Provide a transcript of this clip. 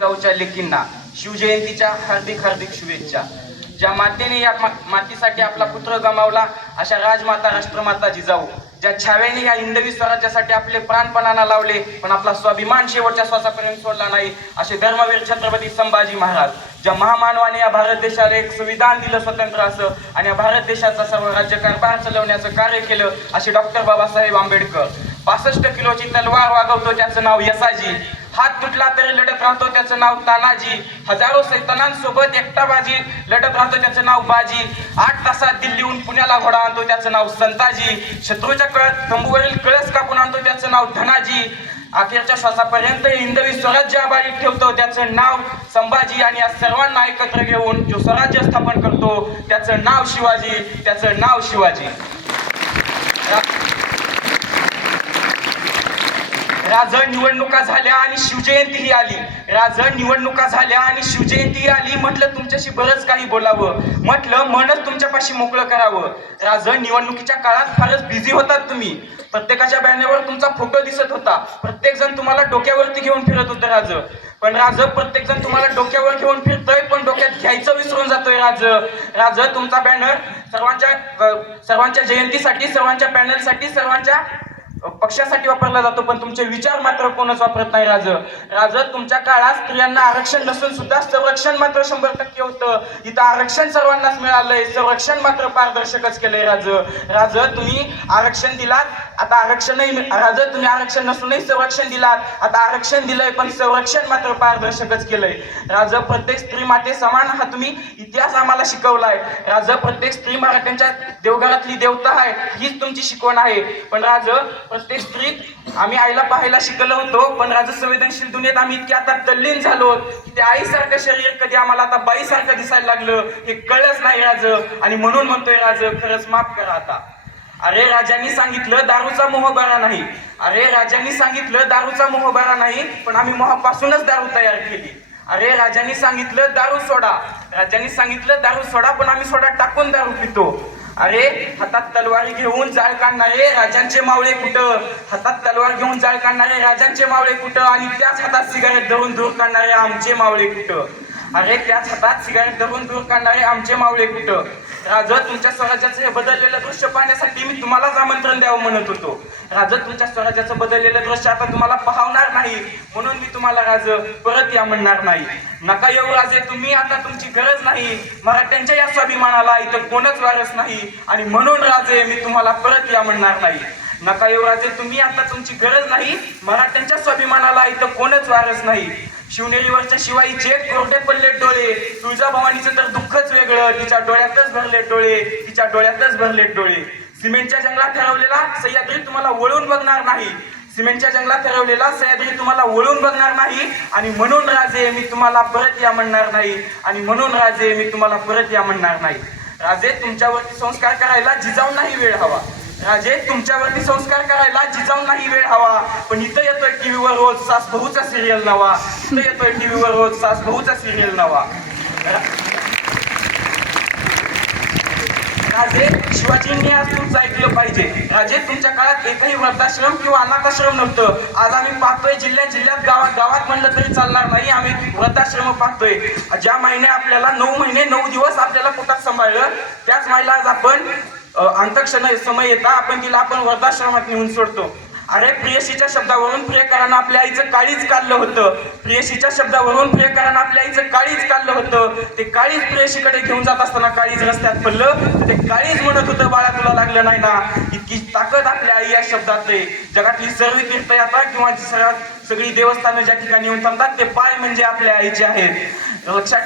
जाऊच्या लेकींना शिवजयंतीच्या हार्दिक हार्दिक शुभेच्छा. ज्या मातेने या मा- मातीसाठी आपला पुत्र गमावला अशा राजमाता राष्ट्रमाता जिजाऊ ज्या छाव्याने या हिंदवी स्वराज्यासाठी आपले प्राणपणाला लावले पण आपला स्वाभिमान शेवटच्या श्वासापर्यंत सोडला नाही असे धर्मवीर छत्रपती संभाजी महाराज. ज्या महामानवाने या भारत देशाला एक संविधान दिलं स्वतंत्र असं आणि या भारत देशाचा सर्व राज्यकारभार चालवण्याचं कार्य केलं असे डॉक्टर बाबासाहेब आंबेडकर. पासष्ट किलोची तलवार वागवतो त्याचं नाव यसाजी. हात तुटला तरी लढत राहतो त्याचं नाव तानाजी. हजारो सैतानांसोबत एकटाबाजी लढत राहतो त्याचं नाव बाजी. आठ तासात दिल्लीहून पुण्याला घोडा आणतो त्याचं नाव संताजी. शत्रूच्या कळ तंबूवरील कळस कापून आणतो त्याचं नाव धनाजी. अखेरच्या श्वासापर्यंत हिंदवी स्वराज्य आबाळीत ठेवतो त्याचं नाव संभाजी आणि या सर्वांना एकत्र घेऊन जो स्वराज्य स्थापन करतो त्याचं नाव शिवाजी त्याचं नाव शिवाजी. राज निवडणुका झाल्या आणि शिवजयंतीही आली. राज निवडणुका झाल्या आणि शिवजयंतीही आली. म्हटलं तुमच्याशी बरंच काही बोलावं. म्हटलं मनच तुमच्यापाशी मोकळं करावं. राज निवडणुकीच्या काळात फारच बिझी होतात तुम्ही. प्रत्येकाच्या बॅनरवर तुमचा फोटो दिसत होता. प्रत्येक जण तुम्हाला डोक्यावरती घेऊन फिरत होतं राज. पण राज प्रत्येक जण तुम्हाला डोक्यावर घेऊन फिरतोय पण डोक्यात घ्यायचं विसरून जातोय राज. राज तुमचा बॅनर सर्वांच्या सर्वांच्या जयंतीसाठी सर्वांच्या पॅनलसाठी सर्वांच्या पक्षासाठी वापरला जातो पण तुमचे विचार मात्र कोणच वापरत नाही राज. राज तुमच्या काळात स्त्रियांना आरक्षण नसून सुद्धा संरक्षण मात्र शंभर टक्के होतं. इथं आरक्षण सर्वांनाच मिळालंय. संरक्षण मात्र पारदर्शकच केलंय राज. राज तुम्ही आरक्षण दिलात आता आरक्षणही नाही राज तुम्ही आरक्षण नसूनही संरक्षण दिलात आता आरक्षण दिलंय पण संरक्षण मात्र पारदर्शकच केलंय. राज प्रत्येक स्त्री माते समान हा तुम्ही इतिहास आम्हाला शिकवलाय. राज प्रत्येक स्त्री मराठ्यांच्या देवघरातली देवता आहे हीच तुमची शिकवण आहे. पण राज प्रत्येक स्त्री आम्ही आईला पाहायला शिकलो होतो पण राज संवेदनशील दुनियेत आम्ही इतके आता तल्लीन झालो की ते आईसारखं शरीर कधी आम्हाला आता बाईसारखं दिसायला लागलं हे कळलंच नाही राज. आणि म्हणून म्हणतोय राज खरंच माफ करा आता. अरे राजांनी सांगितलं दारूचा मोह बरा नाही. अरे राजांनी सांगितलं दारूचा मोह बरा नाही पण आम्ही मोहापासूनच दारू तयार केली. अरे राजांनी सांगितलं दारू सोडा. राजांनी सांगितलं दारू सोडा पण आम्ही सोडा टाकून दारू पितो. अरे हातात तलवारी घेऊन जाळ काढणारे राजांचे मावळे कुठं? हातात तलवार घेऊन जाळ काढणारे राजांचे मावळे कुठं? आणि त्याच हातात सिगारेट धरून दूर काढणारे आमचे मावळे कुठं? अरे त्याच हातात सिगारेट धरून दूर काढणारे आमचे मावळे कुठं? राज तुमच्या स्वराज्याचं हे बदललेलं दृश्य पाहण्यासाठी मी तुम्हालाच आमंत्रण द्यावं म्हणत होतो. राज तुमच्या स्वराज्याचं बदललेलं दृश्य आता तुम्हाला पाहणार नाही. म्हणून मी तुम्हाला राज परत या म्हणणार नाही. नका येऊ राजे तुम्ही आता तुमची गरज नाही. मराठ्यांच्या या स्वाभिमानाला इथं कोणच वारस नाही. आणि म्हणून राजे मी तुम्हाला परत या म्हणणार नाही. नका येऊ राजे तुम्ही आता तुमची गरज नाही. मराठ्यांच्या स्वाभिमानाला इथं कोणच वारस नाही. शिवनेरीवरच्या शिवाईचे कोरडे पडले डोळे. तुळजाभवानीचं तर दुःखच वेगळं. तिच्या डोळ्यातच भरले डोळे. तिच्या डोळ्यातच भरले डोळे. सिमेंटच्या जंगलात ठरवलेला सह्याद्री तुम्हाला वळून बघणार नाही. सिमेंटच्या जंगलात ठरवलेला सह्याद्री तुम्हाला वळून बघणार नाही. आणि म्हणून राजे मी तुम्हाला परत या म्हणणार नाही. आणि म्हणून राजे मी तुम्हाला परत या म्हणणार नाही. राजे तुमच्यावरती संस्कार करायला जिजाऊ नाही वेळ हवा. राजे तुमच्यावरती संस्कार करायला जिजाऊ नाही वेळ हवा. पण इथं येतोय टीव्हीवर रोज सास भाऊचा सिरियल नवा. इथं येतोय टीव्हीवर रोज सास भाऊचा सिरियल नवा. राजे शिवाजींनी आज तुमचं ऐकलं पाहिजे. राजे तुमच्या काळात एकही वृद्धाश्रम किंवा अनाथाश्रम नव्हतं. आज आम्ही पाहतोय जिल्ह्यात जिल्ह्यात गावात गावात म्हणलं तरी चालणार नाही. आम्ही वृद्धाश्रम पाहतोय. ज्या महिने आपल्याला नऊ महिने नऊ दिवस आपल्याला पोटात सांभाळलं त्याच महिला आज आपण अंतक्षण समय येता आपण तिला आपण वृद्धाश्रमात नेऊन सोडतो. अरे प्रियशीच्या शब्दावरून प्रियकरानं आपल्या आईचं काळीच काढलं होतं. प्रियशीच्या शब्दावरून प्रियकरानं आपल्या आईचं काळीच काढलं होतं. ते काळीच प्रियशीकडे घेऊन जात असताना काळीच रस्त्यात पडलं. ते काळीच म्हणत होतं बाळा तुला लागलं नाही ना? इतकी ताकद आपल्या आई या शब्दात आहे जगातली सर्व तीर्थयात्रा किंवा सगळी देवस्थानं ज्या ठिकाणी येऊन थांबतात ते पाय म्हणजे आपल्या आईचे आहेत. लक्षात